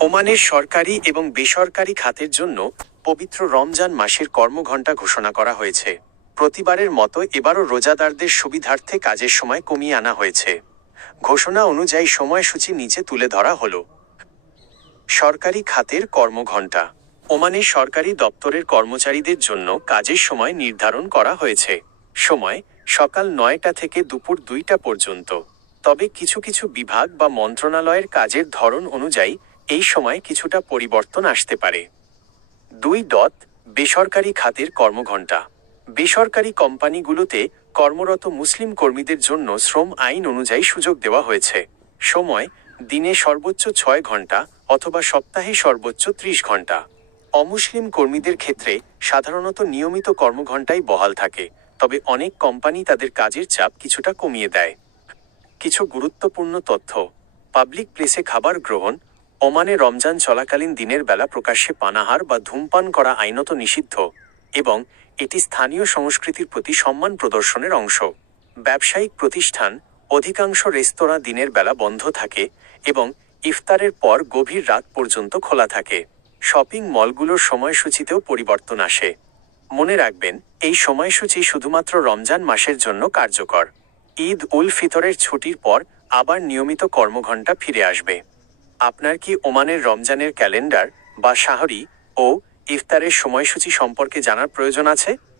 ওমানের সরকারি এবং বেসরকারি খাতের জন্য পবিত্র রমজান মাসের কর্মঘণ্টা ঘোষণা করা হয়েছে। প্রতিবারের মতো এবারও রোজাদারদের সুবিধার্থে কাজের সময় কমিয়ে আনা হয়েছে। ঘোষণা অনুযায়ী সময়সূচি নিচে তুলে ধরা হলো। সরকারি খাতের কর্মঘণ্টা। ওমানের সরকারি দপ্তরের কর্মচারীদের জন্য কাজের সময় নির্ধারণ করা হয়েছে। সময় সকাল 9টা থেকে দুপুর 2টা পর্যন্ত। তবে কিছু কিছু বিভাগ বা মন্ত্রণালয়ের কাজের ধরন অনুযায়ী এই সময় কিছুটা পরিবর্তন আসতে পারে। 2. বেসরকারি খাতের কর্মঘণ্টা। বেসরকারি কোম্পানিগুলোতে কর্মরত মুসলিম কর্মীদের জন্য শ্রম আইন অনুযায়ী সুযোগ দেওয়া হয়েছে। সময় দিনে সর্বোচ্চ 6 ঘন্টা অথবা সপ্তাহে সর্বোচ্চ 30 ঘন্টা। অমুসলিম কর্মীদের ক্ষেত্রে সাধারণত নিয়মিত কর্মঘণ্টাই বহাল থাকে, তবে অনেক কোম্পানি তাদের কাজের চাপ কিছুটা কমিয়ে দেয়। কিছু গুরুত্বপূর্ণ তথ্য। পাবলিক প্লেসে খাবার গ্রহণ। ওমানে রমজান চলাকালীন দিনের বেলা প্রকাশ্যে পানাহার বা ধূমপান করা আইনত নিষিদ্ধ এবং এটি স্থানীয় সংস্কৃতির প্রতি সম্মান প্রদর্শনের অংশ। ব্যবসায়িক প্রতিষ্ঠান, অধিকাংশ রেস্তোরাঁ দিনের বেলা বন্ধ থাকে এবং ইফতারের পর গভীর রাত পর্যন্ত খোলা থাকে। শপিং মলগুলোর সময়সূচিতেও পরিবর্তন আসে। মনে রাখবেন, এই সময়সূচি শুধুমাত্র রমজান মাসের জন্য কার্যকর। ঈদ উল ফিতরের ছুটির পর আবার নিয়মিত কর্মঘণ্টা ফিরে আসবে। আপনার কি ওমানের রমজানের ক্যালেন্ডার বা সাহরি ও ইফতারের সময়সূচি সম্পর্কে জানার প্রয়োজন আছে?